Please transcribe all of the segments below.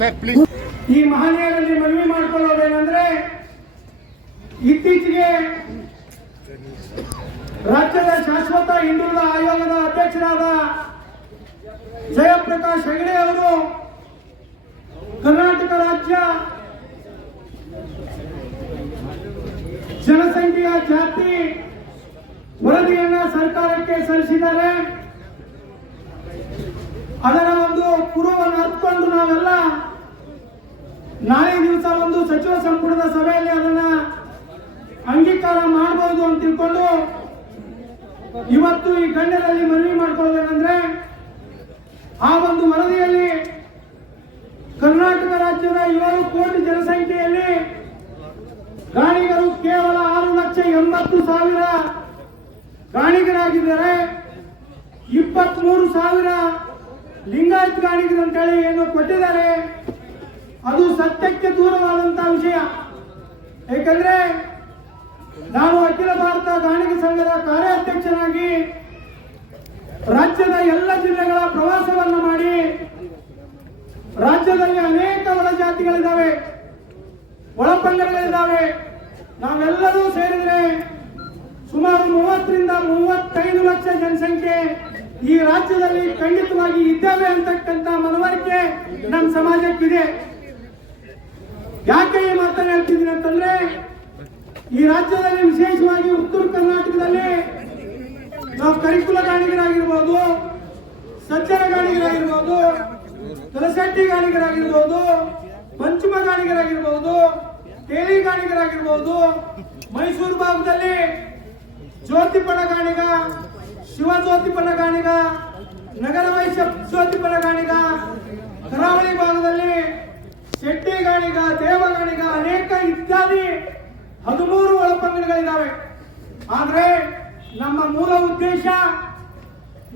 Sir please ಈ ಮಹನೀಯರಲ್ಲಿ ಮನವಿ ಮಾಡಿಕೊಳ್ಳೋದೇನೆಂದ್ರೆ ಇತ್ತೀಚೆಗೆ ರಾಜ್ಯದ ಶಾಶ್ವತ ಹಿಂದುಳಿದ ಆಯೋಗದ ಅಧ್ಯಕ್ಷರಾದ ಜಯಪ್ರಕಾಶ್ ಹೆಗಡೆ ಅವರು ಕರ್ನಾಟಕ ರಾಜ್ಯ ಜನಸಂಖ್ಯೆಯ ಜಾತಿ ವರದಿಯನ್ನ ಸರ್ಕಾರಕ್ಕೆ ಸಲ್ಲಿಸಿದ್ದಾರೆ. ಅದರ ಒಂದು ಪೂರ್ವವನ್ನು ಹತ್ಕೊಂಡು ನಾವೆಲ್ಲ ನಾಳೆ ದಿವಸ ಒಂದು ಸಚಿವ ಸಂಪುಟದ ಸಭೆಯಲ್ಲಿ ಅದನ್ನ ಅಂಗೀಕಾರ ಮಾಡಬಹುದು ಅಂತ ತಿಳ್ಕೊಂಡು ಇವತ್ತು ಈ ಗಣ್ಯರಲ್ಲಿ ಮನವಿ ಮಾಡ್ಕೊಳ್ಳೋದೇನೆಂದ್ರೆ ಆ ಒಂದು ವರದಿಯಲ್ಲಿ ಕರ್ನಾಟಕ ರಾಜ್ಯದ ಏಳು ಕೋಟಿ ಜನಸಂಖ್ಯೆಯಲ್ಲಿ ಗಾಣಿಗರು ಕೇವಲ ಆರು ಲಕ್ಷ ಎಂಬತ್ತು ಸಾವಿರ ಗಾಣಿಗರಾಗಿದ್ದಾರೆ ಇಪ್ಪತ್ಮೂರು ಸಾವಿರ ಲಿಂಗಾಯತ್ ಅಂತ ಹೇಳಿ ಏನು ಕೊಟ್ಟಿದ್ದಾರೆ. ಅದು ಸತ್ಯಕ್ಕೆ ದೂರವಾದಂತ ವಿಷಯ. ಏಕೆಂದ್ರೆ ನಾನು ಅಖಿಲ ಭಾರತ ಗಾಣಿಗ ಸಂಘದ ಕಾರ್ಯಾಧ್ಯಕ್ಷನಾಗಿ ರಾಜ್ಯದ ಎಲ್ಲ ಜಿಲ್ಲೆಗಳ ಪ್ರವಾಸವನ್ನು ಮಾಡಿ ರಾಜ್ಯದಲ್ಲಿ ಅನೇಕ ಒಳಜಾತಿಗಳಿದ್ದಾವೆ ಒಳಪಂಗಡಗಳಿದ್ದಾವೆ. ನಾವೆಲ್ಲರೂ ಸೇರಿದ್ರೆ ಸುಮಾರು ಮೂವತ್ತರಿಂದ ಮೂವತ್ತೈದು ಲಕ್ಷ ಜನಸಂಖ್ಯೆ ಈ ರಾಜ್ಯದಲ್ಲಿ ಖಂಡಿತವಾಗಿ ಇದ್ದಾವೆ ಅಂತಕ್ಕಂತ ಮನವರಿಕೆ ನಮ್ಮ ಸಮಾಜಕ್ಕಿದೆ. ಯಾಕೆ ಈ ಮಾತನ್ನು ಹೇಳ್ತಿದ್ದೀನಿ ಅಂತಂದ್ರೆ, ಈ ರಾಜ್ಯದಲ್ಲಿ ವಿಶೇಷವಾಗಿ ಉತ್ತರ ಕರ್ನಾಟಕದಲ್ಲಿ ನಾವು ಕರಿಕುಲ ಗಾಣಿಗರಾಗಿರ್ಬೋದು ಸಜ್ಜನ ಗಾಣಿಗರಾಗಿರ್ಬೋದು ಪಂಚಮ ಗಾಣಿಗರಾಗಿರ್ಬೋದು ತೇಲಿ ಗಾಣಿಗರಾಗಿರ್ಬೋದು ಮೈಸೂರು ಭಾಗದಲ್ಲಿ ಜ್ಯೋತಿಪಣ ಗಾಣಿಗ ಶಿವ ಜ್ಯೋತಿಪಣ ಗಾಣಿಗ ನಗರ ವೈಶ್ಯ ಜ್ಯೋತಿಪಣ ಗಾಣಿಗ, ಕರಾವಳಿ ಭಾಗದಲ್ಲಿ ಶೆಟ್ಟಿ ಗಾಣಿಗ ದೇವ ಗಾಣಿಗ ಅನೇಕ ಇತ್ಯಾದಿ ಹದಿಮೂರು ಒಳಪಂಗಡಗಳಿದ್ದಾವೆ. ಆದರೆ ನಮ್ಮ ಮೂಲ ಉದ್ದೇಶ,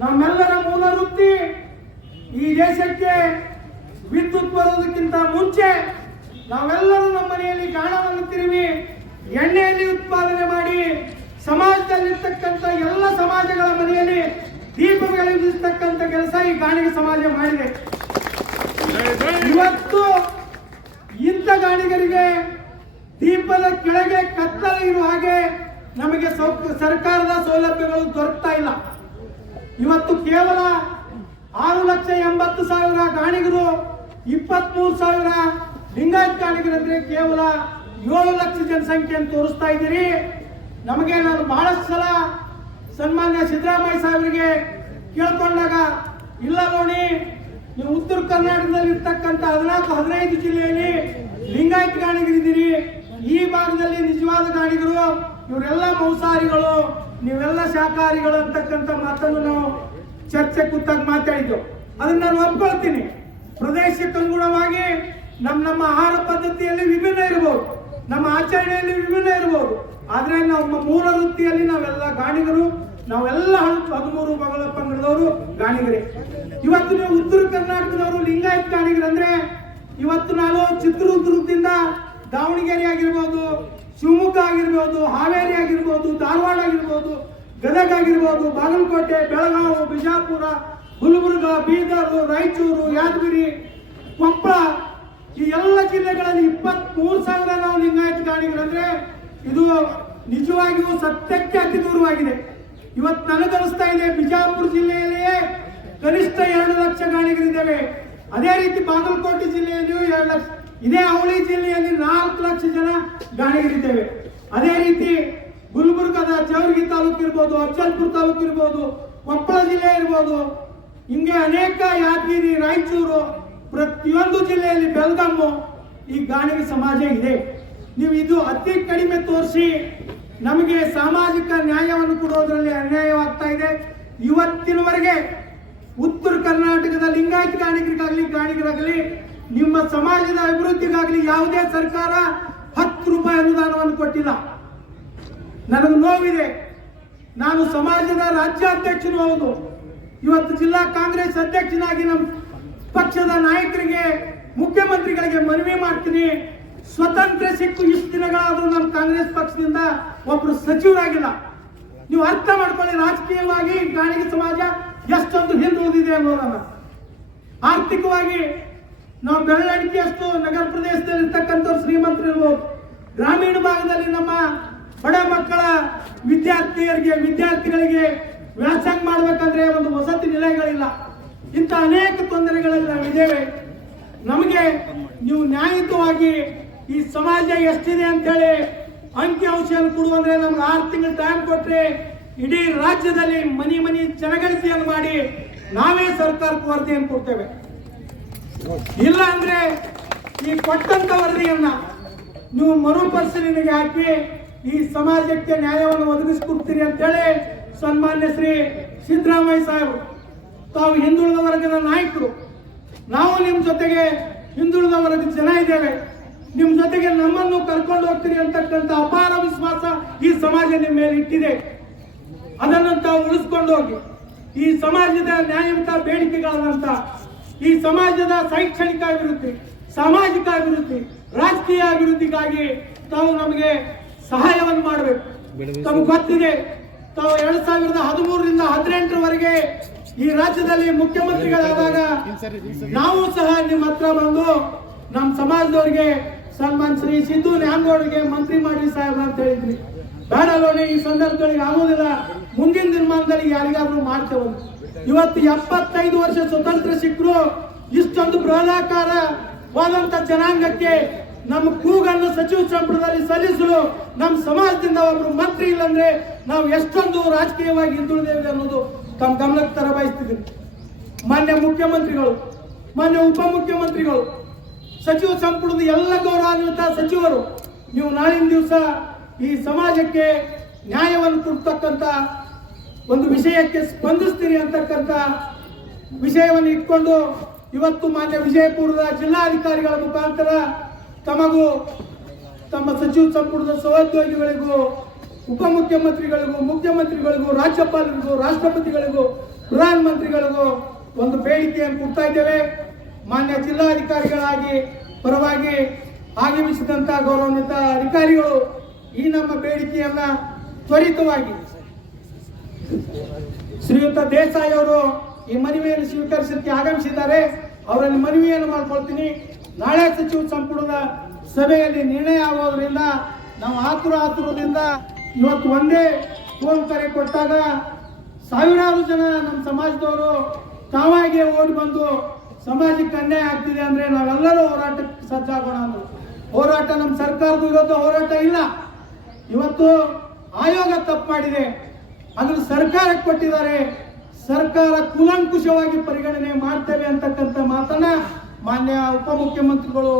ನಮ್ಮೆಲ್ಲರ ಮೂಲ ವೃತ್ತಿ ಈ ದೇಶಕ್ಕೆ ವಿದ್ಯುತ್ ಬರೋದಕ್ಕಿಂತ ಮುಂಚೆ ನಾವೆಲ್ಲರೂ ನಮ್ಮ ಮನೆಯಲ್ಲಿ ಗಾಣವನ್ನು ತಿರುವಿ, ಎಣ್ಣೆಯಲ್ಲಿ ಉತ್ಪಾದನೆ ಮಾಡಿ, ಸಮಾಜದಲ್ಲಿರ್ತಕ್ಕಂಥ ಎಲ್ಲ ಸಮಾಜಗಳ ಮನೆಯಲ್ಲಿ ದೀಪ ಬೆಳಗಿಸ್ತಕ್ಕಂಥ ಕೆಲಸ ಈ ಗಾಣಿಗೆ ಸಮಾಜ ಮಾಡಿದೆ. ಇವತ್ತು ಇಂಥ ಗಾಣಿಗರಿಗೆ ದೀಪದ ಕೆಳಗೆ ಕತ್ತಲ ಇರುವ ಹಾಗೆ ನಮಗೆ ಸರ್ಕಾರದ ಸೌಲಭ್ಯಗಳು ದೊರಕ್ತಾ ಇಲ್ಲ. ಇವತ್ತು ಕೇವಲ ಆರು ಲಕ್ಷ ಎಂಬತ್ತು ಸಾವಿರ ಗಾಣಿಗರು ಇಪ್ಪತ್ಮೂರು ಸಾವಿರ ಲಿಂಗಾಯತ್ ಗಾಣಿಗರಂದ್ರೆ ಕೇವಲ ಏಳು ಲಕ್ಷ ಜನಸಂಖ್ಯೆಯನ್ನು ತೋರಿಸ್ತಾ ಇದ್ದೀರಿ. ನಮಗೆ ನಾನು ಬಹಳಷ್ಟು ಸಲ ಸನ್ಮಾನ್ಯ ಸಿದ್ದರಾಮಯ್ಯ ಸಾಹೇಬರಿಗೆ ಕೇಳ್ಕೊಂಡಾಗ, ಇಲ್ಲ ನೋಡಿ, ನೀವು ಉತ್ತರ ಕರ್ನಾಟಕದಲ್ಲಿ ಇರ್ತಕ್ಕಂಥ ಹದಿನಾಲ್ಕು, ಹದಿನೈದು ಜಿಲ್ಲೆಯಲ್ಲಿ ಲಿಂಗಾಯತ್ ಗಾಣಿಗರಿದ್ದೀರಿ. ಈ ಭಾಗದಲ್ಲಿ ನಿಜವಾದ ಗಾಣಿಗರು, ಇವರೆಲ್ಲ ಮೌಸಾರಿಗಳು, ನೀವೆಲ್ಲ ಶಾಕಾರಿಗಳು ಅಂತಕ್ಕಂಥ ಮಾತನ್ನು ನಾವು ಚರ್ಚೆ ಕೂತಾಗ ಮಾತಾಡಿದ್ದೆವು. ಅದನ್ನ ನಾನು ಒಪ್ಕೊಳ್ತೀನಿ. ಪ್ರದೇಶಕ್ಕೆ ಅನುಗುಣವಾಗಿ ನಮ್ಮ ನಮ್ಮ ಆಹಾರ ಪದ್ಧತಿಯಲ್ಲಿ ಆದ್ರೆ ನಮ್ಮ ಮೂಲ ವೃತ್ತಿಯಲ್ಲಿ ನಾವೆಲ್ಲ ಗಾಣಿಗರು, ನಾವೆಲ್ಲ ಹದಿಮೂರು ಮಗಳ ಪಂಗಡದವರು ಗಾಣಿಗರೇ. ಇವತ್ತು ನೀವು ಉತ್ತರ ಕರ್ನಾಟಕದವರು ಲಿಂಗಾಯತ್ ಗಾಣಿಗರಂದ್ರೆ, ಇವತ್ತು ನಾನು ಚಿತ್ರದುರ್ಗದಿಂದ ದಾವಣಗೆರೆ ಆಗಿರ್ಬೋದು, ಶಿವಮೊಗ್ಗ ಆಗಿರ್ಬೋದು, ಹಾವೇರಿ ಆಗಿರ್ಬೋದು, ಧಾರವಾಡ ಆಗಿರ್ಬೋದು, ಗದಗ ಆಗಿರ್ಬೋದು, ಬಾಗಲಕೋಟೆ, ಬೆಳಗಾವಿ, ಬಿಜಾಪುರ, ಗುಲ್ಬುರ್ಗ, ಬೀದರ್, ರಾಯಚೂರು, ಯಾದಗಿರಿ ಕೊಪ್ಪಳ ಈ ಎಲ್ಲ ಜಿಲ್ಲೆಗಳಲ್ಲಿ ಇಪ್ಪತ್ತ್ ಮೂರು ಸಾವಿರ ನಾವು ಲಿಂಗಾಯತ್ ಗಾಣಿಗರಂದ್ರೆ ಇದು ನಿಜವಾಗಿಯೂ ಸತ್ಯಕ್ಕೆ ಅತಿ ದೂರವಾಗಿದೆ. ಇವತ್ತು ನನಗನಿಸ್ತಾ ಇದೆ ಬಿಜಾಪುರ ಜಿಲ್ಲೆಯಲ್ಲಿಯೇ ಕನಿಷ್ಠ ಎರಡು ಲಕ್ಷ ಗಾಣಿಗರಿದ್ದೇವೆ ಅದೇ ರೀತಿ ಬಾಗಲಕೋಟೆ ಜಿಲ್ಲೆಯಲ್ಲಿಯೂ ಎರಡು ಲಕ್ಷ, ಇದೇ ಅವಳಿ ಜಿಲ್ಲೆಯಲ್ಲಿ ನಾಲ್ಕು ಲಕ್ಷ ಜನ ಗಾಣಿಗರಿದ್ದೇವೆ ಅದೇ ರೀತಿ ಗುಲ್ಬರ್ಗದ ಚೌರ್ಗಿ ತಾಲೂಕು ಇರ್ಬೋದು ಅಫಜಲ್ಪುರ ತಾಲೂಕು ಇರ್ಬೋದು, ಕೊಪ್ಪಳ ಜಿಲ್ಲೆ ಇರ್ಬೋದು, ಹಿಂಗೆ ಅನೇಕ ಯಾದಗಿರಿ, ರಾಯಚೂರು, ಪ್ರತಿಯೊಂದು ಜಿಲ್ಲೆಯಲ್ಲಿ ಬೆಳಗಾಮು ಈ ಗಾಣಿಗೆ ಸಮಾಜ ಇದೆ. ನೀವು ಇದು ಅತಿ ಕಡಿಮೆ ತೋರಿಸಿ ನಮಗೆ ಸಾಮಾಜಿಕ ನ್ಯಾಯವನ್ನು ಕೊಡೋದ್ರಲ್ಲಿ ಅನ್ಯಾಯವಾಗ್ತಾ ಇದೆ. ಇವತ್ತಿನವರೆಗೆ ಉತ್ತರ ಕರ್ನಾಟಕದ ಲಿಂಗಾಯತ ಗಾಣಿಗರಿಗಾಗಲಿ ಗಾಣಿಗರಾಗಲಿ ನಿಮ್ಮ ಸಮಾಜದ ಅಭಿವೃದ್ಧಿಗಾಗಲಿ ಯಾವುದೇ ಸರ್ಕಾರ ಹತ್ತು ರೂಪಾಯಿ ಅನುದಾನವನ್ನು ಕೊಟ್ಟಿಲ್ಲ. ನನಗೆ ನೋವಿದೆ. ನಾನು ಸಮಾಜದ ರಾಜ್ಯಾಧ್ಯಕ್ಷನು ಹೌದು. ಇವತ್ತು ಜಿಲ್ಲಾ ಕಾಂಗ್ರೆಸ್ ಅಧ್ಯಕ್ಷನಾಗಿ ನಮ್ಮ ಪಕ್ಷದ ನಾಯಕರಿಗೆ, ಮುಖ್ಯಮಂತ್ರಿಗಳಿಗೆ ಮನವಿ ಮಾಡ್ತೀನಿ. ಸ್ವತಂತ್ರ ಸಿಕ್ಕು ಇಷ್ಟು ದಿನಗಳಾದ್ರೂ ನಮ್ಮ ಕಾಂಗ್ರೆಸ್ ಪಕ್ಷದಿಂದ ಒಬ್ರು ಸಚಿವರಾಗಿಲ್ಲ. ನೀವು ಅರ್ಥ ಮಾಡ್ಕೊಳ್ಳಿ, ರಾಜಕೀಯವಾಗಿ ಗಾಣಿಗೆ ಸಮಾಜ ಎಷ್ಟೊಂದು ಹಿಂದುಳಿದಿದೆ ಅನ್ನೋದನ್ನ ಆರ್ಥಿಕವಾಗಿ ನಾವು ಬೆರಳಿಕೆಯಷ್ಟು ನಗರ ಪ್ರದೇಶದಲ್ಲಿ ಇರ್ತಕ್ಕಂಥವ್ರು ಶ್ರೀಮಂತರು ಇರ್ಬೋದು. ಗ್ರಾಮೀಣ ಭಾಗದಲ್ಲಿ ನಮ್ಮ ಬಡ ಮಕ್ಕಳ ವಿದ್ಯಾರ್ಥಿಯರಿಗೆ, ವಿದ್ಯಾರ್ಥಿಗಳಿಗೆ ವ್ಯಾಸಂಗ ಮಾಡ್ಬೇಕಂದ್ರೆ ಒಂದು ವಸತಿ ನಿಲಯಗಳಿಲ್ಲ. ಇಂಥ ಅನೇಕ ತೊಂದರೆಗಳಲ್ಲಿ ನಾವಿದ್ದೇವೆ. ನಮಗೆ ನೀವು ನ್ಯಾಯಯುತವಾಗಿ ಈ ಸಮಾಜ ಎಷ್ಟಿದೆ ಅಂತೇಳಿ ಅಂಕಿ ಅಂಶವನ್ನು ಕೊಡುವಂದ್ರೆ ನಮ್ಗೆ ಆರು ತಿಂಗಳು ಟೈಮ್ ಕೊಟ್ಟರೆ ಇಡೀ ರಾಜ್ಯದಲ್ಲಿ ಮನಿ ಮನಿ ಜನಗಣತಿಯನ್ನು ಮಾಡಿ ನಾವೇ ಸರ್ಕಾರಕ್ಕೆ ವರದಿಯನ್ನು ಕೊಡ್ತೇವೆ. ಇಲ್ಲ ಅಂದ್ರೆ ಈ ಕೊಟ್ಟಂತ ವರದಿಯನ್ನ ನೀವು ಮರುಪರಿಶೀಲನೆಗೆ ಹಾಕಿ ಈ ಸಮಾಜಕ್ಕೆ ನ್ಯಾಯವನ್ನು ಒದಗಿಸಿಕೊಡ್ತೀರಿ ಅಂತೇಳಿ ಸನ್ಮಾನ್ಯ ಶ್ರೀ ಸಿದ್ದರಾಮಯ್ಯ ಸಾಹೇಬ್ ತಾವು ಹಿಂದುಳಿದ ವರ್ಗದ ನಾಯಕರು, ನಾವು ನಿಮ್ಮ ಜೊತೆಗೆ ಹಿಂದುಳಿದ ವರ್ಗದ ಜನ ಇದ್ದೇವೆ. ನಿಮ್ಮ ಜೊತೆಗೆ ನಮ್ಮನ್ನು ಕರ್ಕೊಂಡು ಹೋಗ್ತೀರಿ ಅಂತಕ್ಕಂಥ ಅಪಾರ ವಿಶ್ವಾಸ ಈ ಸಮಾಜ ನಿಮ್ಮ ಮೇಲೆ ಇಟ್ಟಿದೆ. ಅದನ್ನು ತಾವು ಉಳಿಸ್ಕೊಂಡು ಹೋಗಿ. ಈ ಸಮಾಜದ ನ್ಯಾಯಯುತ ಬೇಡಿಕೆಗಳನ್ನಂತ ಈ ಸಮಾಜದ ಶೈಕ್ಷಣಿಕ ಅಭಿವೃದ್ಧಿ ಸಾಮಾಜಿಕ ಅಭಿವೃದ್ಧಿ ರಾಜಕೀಯ ಅಭಿವೃದ್ಧಿಗಾಗಿ ತಾವು ನಮಗೆ ಸಹಾಯವನ್ನು ಮಾಡಬೇಕು. ತಮಗೆ ಗೊತ್ತಿದೆ ತಾವು ಎರಡ್ ಸಾವಿರದ ಹದಿಮೂರರಿಂದ ಹದಿನೆಂಟರವರೆಗೆ ಈ ರಾಜ್ಯದಲ್ಲಿ ಮುಖ್ಯಮಂತ್ರಿಗಳಾದಾಗ ನಾವು ಸಹ ನಿಮ್ಮ ಹತ್ರ ಬಂದು ನಮ್ಮ ಸಮಾಜದವರಿಗೆ ಸನ್ಮಾನ್ ಶ್ರೀ ಸಿದ್ದು ನ್ಯಾಮಗೌಡರಿಗೆ ಮಂತ್ರಿ ಮಾಡಿ ಸಾಹೇಬ್ ಅಂತ ಹೇಳಿದ್ರಿ. ಬೇಡ ಲೋಣಿ, ಈ ಸಂದರ್ಭಗಳಿಗೆ ಆಗೋದಿಲ್ಲ. ಮುಂದಿನ ದಿನಮಾನದಲ್ಲಿ ಯಾರಿಗಾದ್ರೂ ಮಾಡ್ತೇವೆ ಇವತ್ತು ಎಪ್ಪತ್ತೈದು ವರ್ಷ ಸ್ವತಂತ್ರ ಸಿಕ್ಕರು, ಇಷ್ಟೊಂದು ಬೃಹದಾಕಾರವಾದಂತ ಜನಾಂಗಕ್ಕೆ ನಮ್ಮ ಕೂಗನ್ನು ಸಚಿವ ಸಂಪುಟದಲ್ಲಿ ಸಲ್ಲಿಸಲು ನಮ್ಮ ಸಮಾಜದಿಂದ ಒಬ್ರು ಮಂತ್ರಿ ಇಲ್ಲಂದ್ರೆ ನಾವು ಎಷ್ಟೊಂದು ರಾಜಕೀಯವಾಗಿ ಹಿಂದುಳಿದೇವೆ ಅನ್ನೋದು ತಮ್ಮ ಗಮನಕ್ಕೆ ತರ ಬಯಸ್ತಿದ್ದೀನಿ ಮಾನ್ಯ ಮುಖ್ಯಮಂತ್ರಿಗಳು, ಮಾನ್ಯ ಉಪಮುಖ್ಯಮಂತ್ರಿಗಳು ಸಚಿವ ಸಂಪುಟದ ಎಲ್ಲ ಗೌರವಾನ್ವಿತ ಸಚಿವರು, ನೀವು ನಾಳಿನ ದಿವಸ ಈ ಸಮಾಜಕ್ಕೆ ನ್ಯಾಯವನ್ನು ಕೊಡ್ತಕ್ಕಂಥ ಒಂದು ವಿಷಯಕ್ಕೆ ಸ್ಪಂದಿಸ್ತೀರಿ ಅಂತಕ್ಕಂಥ ವಿಷಯವನ್ನು ಇಟ್ಕೊಂಡು ಇವತ್ತು ಮಾನ್ಯ ವಿಜಯಪುರದ ಜಿಲ್ಲಾಧಿಕಾರಿಗಳ ಮುಖಾಂತರ ತಮಗೂ ತಮ್ಮ ಸಚಿವ ಸಂಪುಟದ ಸಹೋದ್ಯೋಗಿಗಳಿಗೂ, ಉಪಮುಖ್ಯಮಂತ್ರಿಗಳಿಗೂ, ಮುಖ್ಯಮಂತ್ರಿಗಳಿಗೂ, ರಾಜ್ಯಪಾಲರಿಗೂ, ರಾಷ್ಟ್ರಪತಿಗಳಿಗೂ, ಪ್ರಧಾನಮಂತ್ರಿಗಳಿಗೂ ಒಂದು ಬೇಡಿಕೆಯನ್ನು ಕೊಡ್ತಾ ಇದ್ದೇವೆ. ಮಾನ್ಯ ಜಿಲ್ಲಾಧಿಕಾರಿಗಳಾಗಿ ಪರವಾಗಿ ಆಗಮಿಸಿದಂಥ ಗೌರವಾನ್ವಿತ ಅಧಿಕಾರಿಗಳು ಈ ನಮ್ಮ ಬೇಡಿಕೆಯನ್ನ ತ್ವರಿತವಾಗಿ ಶ್ರೀಯುತ ದೇಸಾಯಿ ಅವರು ಈ ಮನವಿಯನ್ನು ಸ್ವೀಕರಿಸಲಿಕ್ಕೆ ಆಗಮಿಸಿದ್ದಾರೆ. ಅವರಲ್ಲಿ ಮನವಿಯನ್ನು ಮಾಡ್ಕೊಳ್ತೀನಿ. ನಾಳೆ ಸಚಿವ ಸಂಪುಟದ ಸಭೆಯಲ್ಲಿ ನಿರ್ಣಯ ಆಗೋದ್ರಿಂದ ನಾವು ಆತುರ ಆತುರದಿಂದ ಇವತ್ತು ಒಂದೇ ಫೋನ್ ಕರೆ ಕೊಟ್ಟಾಗ ಸಾವಿರಾರು ಜನ ನಮ್ಮ ಸಮಾಜದವರು ತಾವಾಗಿ ಓಡಿ ಬಂದು ಸಮಾಜಕ್ಕೆ ಅನ್ಯಾಯ ಆಗ್ತಿದೆ ಅಂದ್ರೆ ನಾವೆಲ್ಲರೂ ಹೋರಾಟಕ್ಕೆ ಸಜ್ಜಾಗೋಣ ಅಂದ್ರು ಹೋರಾಟ ನಮ್ಮ ಸರ್ಕಾರದ ವಿರೋಧ ಹೋರಾಟ ಇಲ್ಲ. ಇವತ್ತು ಆಯೋಗ ತಪ್ಪು ಮಾಡಿದೆ. ಅದನ್ನು ಸರ್ಕಾರಕ್ಕೆ ಕೊಟ್ಟಿದ್ದಾರೆ. ಸರ್ಕಾರ ಕೂಲಂಕುಷವಾಗಿ ಪರಿಗಣನೆ ಮಾಡ್ತೇವೆ ಅಂತಕ್ಕಂಥ ಮಾತನ್ನ ಮಾನ್ಯ ಉಪಮುಖ್ಯಮಂತ್ರಿಗಳು,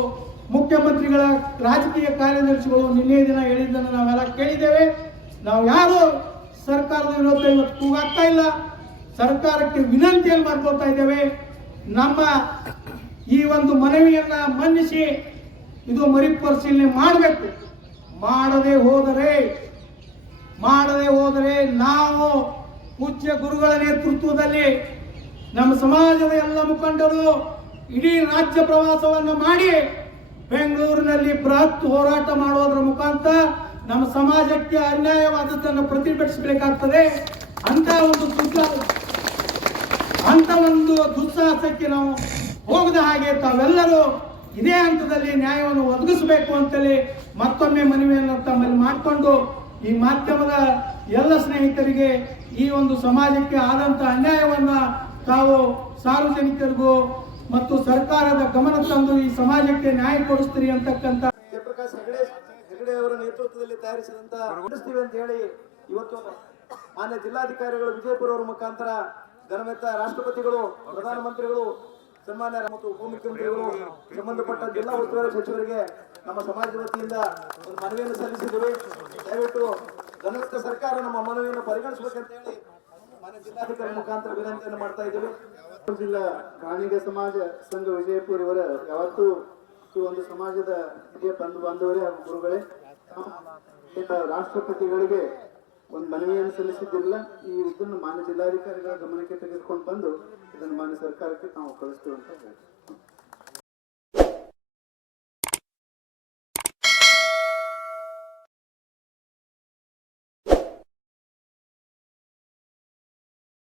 ಮುಖ್ಯಮಂತ್ರಿಗಳ ರಾಜಕೀಯ ಕಾರ್ಯದರ್ಶಿಗಳು ನಿನ್ನೆ ದಿನ ಹೇಳಿದ್ದನ್ನು ನಾವೆಲ್ಲ ಕೇಳಿದ್ದೇವೆ. ನಾವು ಯಾರು ಸರ್ಕಾರದ ವಿರುದ್ಧ ಇವತ್ತು ಕೂಗಾಗ್ತಾ ಇಲ್ಲ. ಸರ್ಕಾರಕ್ಕೆ ವಿನಂತಿಯನ್ನು ಮಾಡ್ಕೊಳ್ತಾ ಇದ್ದೇವೆ. ನಮ್ಮ ಈ ಒಂದು ಮನವಿಯನ್ನ ಮನ್ನಿಸಿ ಇದು ಮರುಪರಿಶೀಲನೆ ಮಾಡಬೇಕು. ಮಾಡದೆ ಹೋದರೆ ಮಾಡದೆ ಹೋದರೆ ನಾವು ಪೂಜ್ಯ ಗುರುಗಳ ನೇತೃತ್ವದಲ್ಲಿ ನಮ್ಮ ಸಮಾಜದ ಎಲ್ಲ ಮುಖಂಡರು ಇಡೀ ರಾಜ್ಯ ಪ್ರವಾಸವನ್ನು ಮಾಡಿ ಬೆಂಗಳೂರಿನಲ್ಲಿ ಬೃಹತ್ ಹೋರಾಟ ಮಾಡುವುದರ ಮುಖಾಂತರ ನಮ್ಮ ಸಮಾಜಕ್ಕೆ ಅನ್ಯಾಯವಾದದ್ದನ್ನು ಪ್ರತಿಭಟಿಸಬೇಕಾಗ್ತದೆ. ಅಂತ ಒಂದು ದುಡ್ಡ ಅಂತ ಒಂದು ದುಸ್ಸಾಹಸಕ್ಕೆ ನಾವು ಹೋಗದ ಹಾಗೆ ತಾವೆಲ್ಲರೂ ಇದೇ ಹಂತದಲ್ಲಿ ನ್ಯಾಯವನ್ನು ಒದಗಿಸಬೇಕು ಅಂತೇಳಿ ಮತ್ತೊಮ್ಮೆ ಮನವಿಯನ್ನು ತಮ್ಮಲ್ಲಿ ಮಾಡಿಕೊಂಡು ಈ ಮಾಧ್ಯಮದ ಎಲ್ಲ ಸ್ನೇಹಿತರಿಗೆ ಈ ಒಂದು ಸಮಾಜಕ್ಕೆ ಆದಂತ ಅನ್ಯಾಯವನ್ನ ತಾವು ಸಾರ್ವಜನಿಕರಿಗೂ ಮತ್ತು ಸರ್ಕಾರದ ಗಮನ ತಂದು ಈ ಸಮಾಜಕ್ಕೆ ನ್ಯಾಯ ಕೊಡಿಸ್ತೀರಿ ಅಂತಕ್ಕಂಥ ಜಯಪ್ರಕಾಶ್ ಹೆಗಡೆ ಹೆಗಡೆ ಅವರ ನೇತೃತ್ವದಲ್ಲಿ ತಯಾರಿಸಿದಂತ ಅಂತ ಹೇಳಿ ಇವತ್ತು ಮಾನ್ಯ ಜಿಲ್ಲಾಧಿಕಾರಿಗಳು ವಿಜಯಪುರ ಅವರ ಮುಖಾಂತರ ಘನವೆತ್ತ ರಾಷ್ಟ್ರಪತಿಗಳು ಪ್ರಧಾನಮಂತ್ರಿಗಳು ಸನ್ಮಾನ್ಯ ಮತ್ತು ಉಪಮುಖ್ಯಮಂತ್ರಿಗಳು ಸಂಬಂಧಪಟ್ಟ ಜಿಲ್ಲಾ ಉಸ್ತುವಾರಿ ಸಚಿವರಿಗೆ ನಮ್ಮ ಸಮಾಜದ ವತಿಯಿಂದ ಒಂದು ಮನವಿಯನ್ನು ಸಲ್ಲಿಸಿದ್ದೇವೆ. ದಯವಿಟ್ಟು ಘನವೆತ್ತ ಸರ್ಕಾರ ನಮ್ಮ ಮನವಿಯನ್ನು ಪರಿಗಣಿಸಬೇಕಂತ ಹೇಳಿ ಮಾನ್ಯ ಜಿಲ್ಲಾಧಿಕಾರಿ ಮುಖಾಂತರ ವಿನಂತಿಯನ್ನು ಮಾಡ್ತಾ ಇದ್ದೇವೆ. ಜಿಲ್ಲಾ ಪ್ರಾಣಿಗ ಸಮಾಜ ಸಂಘ ವಿಜಯಪುರ ಇವರ ಯಾವತ್ತೂ ಈ ಒಂದು ಸಮಾಜದ ಹಿರಿಯ ಬಂಧು ಬಾಂಧವರೇ ಹಾಗೂ ಗುರುಗಳೇ ರಾಷ್ಟ್ರಪತಿಗಳಿಗೆ ಒಂದು ಮನವಿಯನ್ನು ಸಲ್ಲಿಸಿದ್ದಿಲ್ಲ, ಈ ಇದನ್ನು ಮಾನ್ಯ ಜಿಲ್ಲಾಧಿಕಾರಿಗಳ ಗಮನಕ್ಕೆ ತೆಗೆದುಕೊಂಡು ಬಂದು ಇದನ್ನು ಮಾನ್ಯ ಸರ್ಕಾರಕ್ಕೆ ನಾವು ಕಳಿಸ್ತೇವೆ ಅಂತ ಹೇಳ್ತೀವಿ.